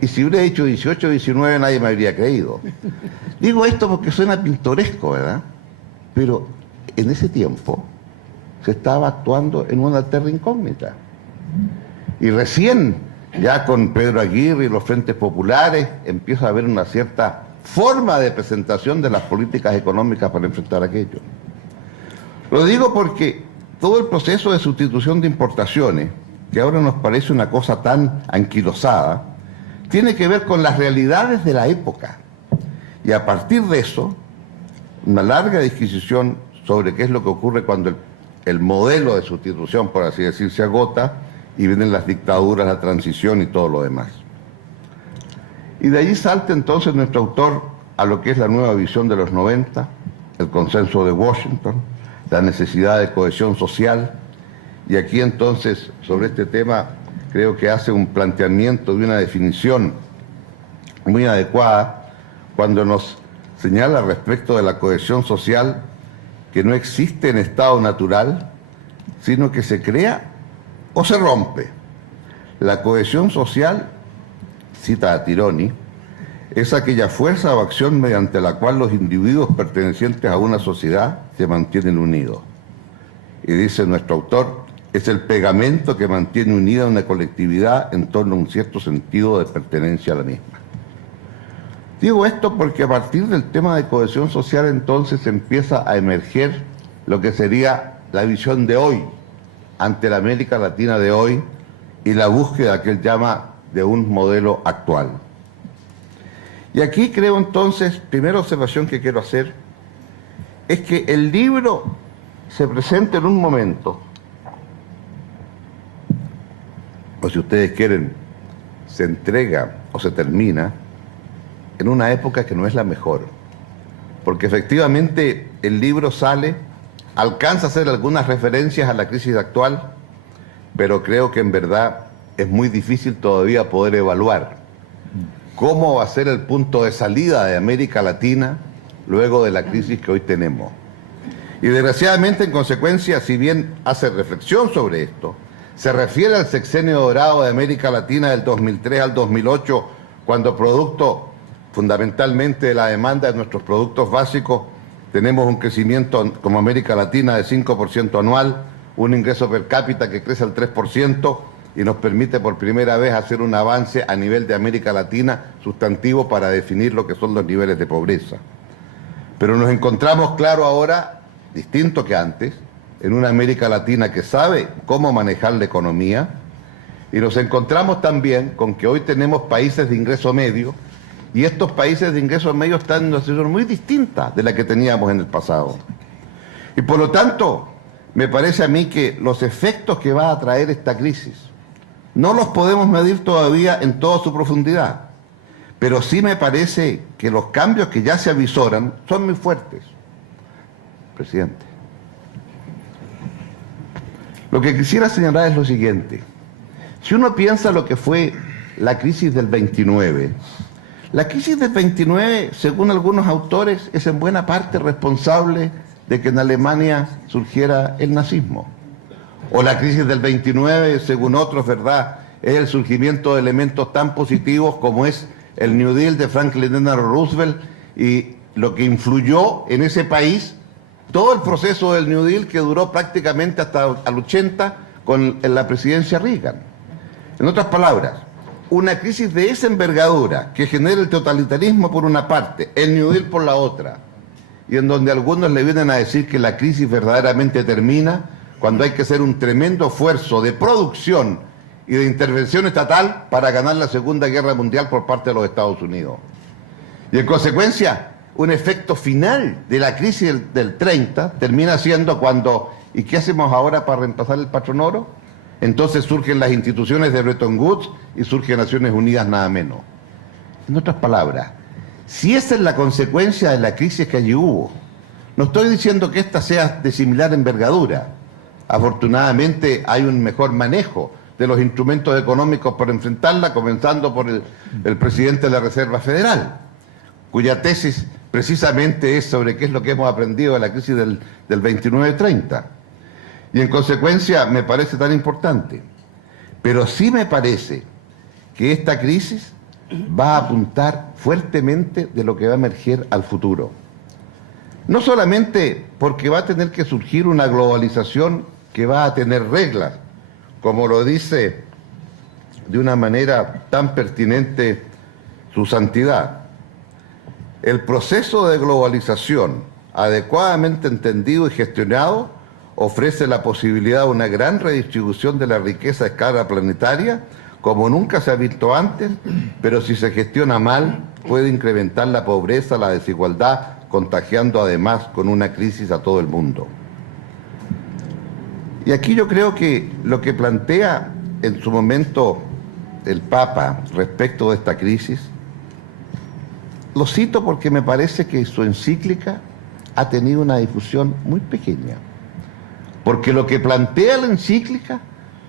Y si hubiera dicho 18 o 19 nadie me habría creído. Digo esto porque suena pintoresco, ¿verdad? Pero en ese tiempo se estaba actuando en una terra incógnita. Y recién, ya con Pedro Aguirre y los frentes populares, empieza a haber una cierta forma de presentación de las políticas económicas para enfrentar aquello. Lo digo porque todo el proceso de sustitución de importaciones, que ahora nos parece una cosa tan anquilosada, tiene que ver con las realidades de la época. Y a partir de eso, una larga disquisición sobre qué es lo que ocurre cuando el modelo de sustitución, por así decir, se agota y vienen las dictaduras, la transición y todo lo demás. Y de allí salta entonces nuestro autor a lo que es la nueva visión de los 90, el consenso de Washington, la necesidad de cohesión social, y aquí entonces sobre este tema creo que hace un planteamiento de una definición muy adecuada cuando nos señala respecto de la cohesión social que no existe en estado natural, sino que se crea o se rompe. La cohesión social, cita a Tironi, es aquella fuerza o acción mediante la cual los individuos pertenecientes a una sociedad se mantienen unidos. Y dice nuestro autor, es el pegamento que mantiene unida una colectividad en torno a un cierto sentido de pertenencia a la misma. Digo esto porque a partir del tema de cohesión social entonces empieza a emerger lo que sería la visión de hoy, ante la América Latina de hoy y la búsqueda que él llama de un modelo actual. Y aquí creo entonces, primera observación que quiero hacer, es que el libro se presenta en un momento, o si ustedes quieren, se entrega o se termina en una época que no es la mejor, porque efectivamente el libro sale, alcanza a hacer algunas referencias a la crisis actual, pero creo que en verdad es muy difícil todavía poder evaluar cómo va a ser el punto de salida de América Latina luego de la crisis que hoy tenemos. Y desgraciadamente, en consecuencia, si bien hace reflexión sobre esto, se refiere al sexenio dorado de América Latina del 2003 al 2008, cuando producto fundamentalmente de la demanda de nuestros productos básicos, tenemos un crecimiento como América Latina de 5% anual, un ingreso per cápita que crece al 3% y nos permite por primera vez hacer un avance a nivel de América Latina sustantivo para definir lo que son los niveles de pobreza. Pero nos encontramos, claro, ahora, distinto que antes, en una América Latina que sabe cómo manejar la economía, y nos encontramos también con que hoy tenemos países de ingreso medio, y estos países de ingreso medio están en una situación muy distinta de la que teníamos en el pasado. Y por lo tanto, me parece a mí que los efectos que va a traer esta crisis no los podemos medir todavía en toda su profundidad, pero sí me parece que los cambios que ya se avisoran son muy fuertes. Presidente. Lo que quisiera señalar es lo siguiente. Si uno piensa lo que fue la crisis del 29, la crisis del 29, según algunos autores, es en buena parte responsable de que en Alemania surgiera el nazismo. O la crisis del 29, según otros, ¿verdad?, es el surgimiento de elementos tan positivos como es el New Deal de Franklin Delano Roosevelt y lo que influyó en ese país, todo el proceso del New Deal que duró prácticamente hasta el 80 con la presidencia Reagan. En otras palabras, una crisis de esa envergadura que genera el totalitarismo por una parte, el New Deal por la otra, y en donde algunos le vienen a decir que la crisis verdaderamente termina cuando hay que hacer un tremendo esfuerzo de producción y de intervención estatal para ganar la Segunda Guerra Mundial por parte de los Estados Unidos. Y en consecuencia, un efecto final de la crisis del 30 termina siendo cuando, ¿y qué hacemos ahora para reemplazar el patrón oro? Entonces surgen las instituciones de Bretton Woods y surge Naciones Unidas nada menos. En otras palabras, si esa es la consecuencia de la crisis que allí hubo, no estoy diciendo que esta sea de similar envergadura. Afortunadamente hay un mejor manejo de los instrumentos económicos para enfrentarla, comenzando por el presidente de la Reserva Federal, cuya tesis precisamente es sobre qué es lo que hemos aprendido de la crisis del 29-30. Y en consecuencia me parece tan importante. Pero sí me parece que esta crisis va a apuntar fuertemente de lo que va a emerger al futuro. No solamente porque va a tener que surgir una globalización que va a tener reglas, como lo dice de una manera tan pertinente su santidad. El proceso de globalización, adecuadamente entendido y gestionado, ofrece la posibilidad de una gran redistribución de la riqueza a escala planetaria, como nunca se ha visto antes, pero si se gestiona mal, puede incrementar la pobreza, la desigualdad, contagiando además con una crisis a todo el mundo. Y aquí yo creo que lo que plantea en su momento el Papa respecto de esta crisis, lo cito porque me parece que su encíclica ha tenido una difusión muy pequeña. Porque lo que plantea la encíclica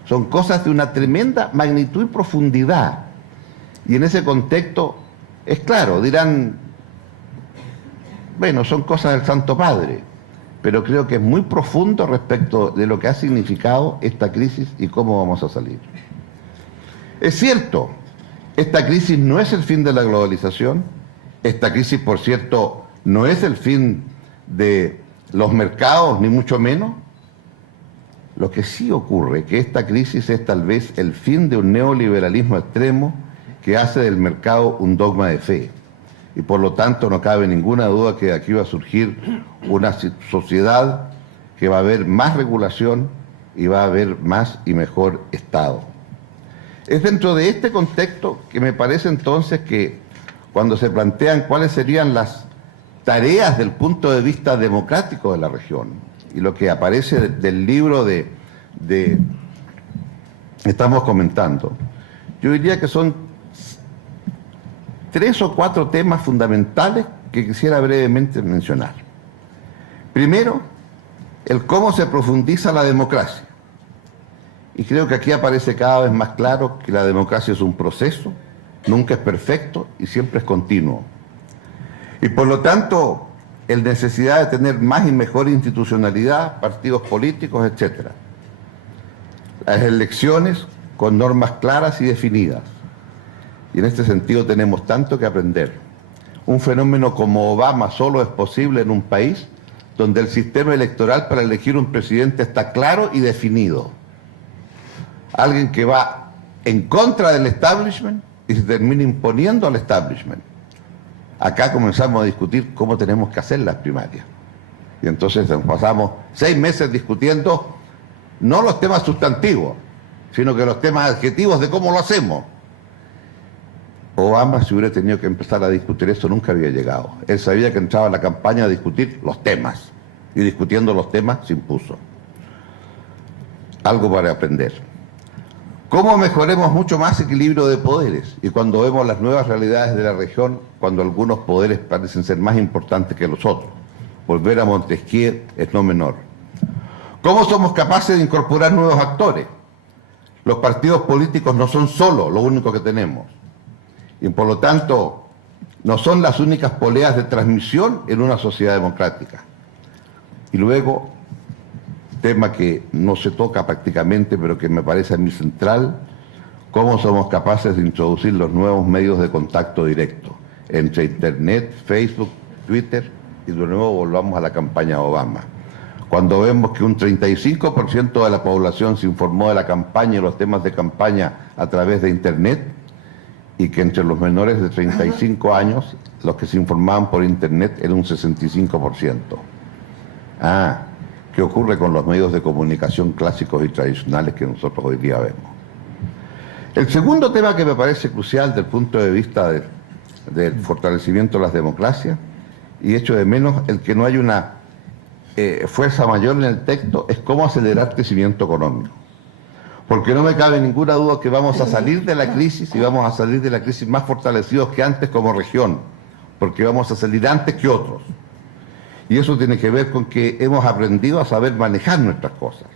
son cosas de una tremenda magnitud y profundidad. Y en ese contexto, es claro, dirán, bueno, son cosas del Santo Padre, pero creo que es muy profundo respecto de lo que ha significado esta crisis y cómo vamos a salir. Es cierto, esta crisis no es el fin de la globalización, esta crisis, por cierto, no es el fin de los mercados, ni mucho menos. Lo que sí ocurre es que esta crisis es tal vez el fin de un neoliberalismo extremo que hace del mercado un dogma de fe. Y por lo tanto no cabe ninguna duda que de aquí va a surgir una sociedad que va a haber más regulación y va a haber más y mejor Estado. Es dentro de este contexto que me parece entonces que cuando se plantean cuáles serían las tareas del punto de vista democrático de la región, y lo que aparece del libro estamos comentando, yo diría que son 3 o 4 temas fundamentales que quisiera brevemente mencionar. Primero, el cómo se profundiza la democracia. Y creo que aquí aparece cada vez más claro que la democracia es un proceso, nunca es perfecto y siempre es continuo. Y por lo tanto, la necesidad de tener más y mejor institucionalidad, partidos políticos, etc. Las elecciones con normas claras y definidas. Y en este sentido tenemos tanto que aprender. Un fenómeno como Obama solo es posible en un país donde el sistema electoral para elegir un presidente está claro y definido. Alguien que va en contra del establishment y se termina imponiendo al establishment. Acá comenzamos a discutir cómo tenemos que hacer las primarias. Y entonces pasamos 6 meses discutiendo no los temas sustantivos, sino que los temas adjetivos de cómo lo hacemos. Obama, si hubiera tenido que empezar a discutir eso, nunca había llegado. Él sabía que entraba a la campaña a discutir los temas, y discutiendo los temas se impuso. Algo para aprender. ¿Cómo mejoremos mucho más equilibrio de poderes? Y cuando vemos las nuevas realidades de la región, cuando algunos poderes parecen ser más importantes que los otros. Volver a Montesquieu es no menor. ¿Cómo somos capaces de incorporar nuevos actores? Los partidos políticos no son solo lo único que tenemos. Y por lo tanto, no son las únicas poleas de transmisión en una sociedad democrática. Y luego, tema que no se toca prácticamente, pero que me parece a mí central, cómo somos capaces de introducir los nuevos medios de contacto directo entre Internet, Facebook, Twitter, y de nuevo volvamos a la campaña Obama. Cuando vemos que un 35% de la población se informó de la campaña y los temas de campaña a través de Internet, y que entre los menores de 35 años, los que se informaban por Internet era un 65%. ¿Qué ocurre con los medios de comunicación clásicos y tradicionales que nosotros hoy día vemos? El segundo tema que me parece crucial desde el punto de vista del fortalecimiento de las democracias, y echo de menos el que no hay una fuerza mayor en el texto, es cómo acelerar crecimiento económico. Porque no me cabe ninguna duda que vamos a salir de la crisis y vamos a salir de la crisis más fortalecidos que antes como región, porque vamos a salir antes que otros. Y eso tiene que ver con que hemos aprendido a saber manejar nuestras cosas.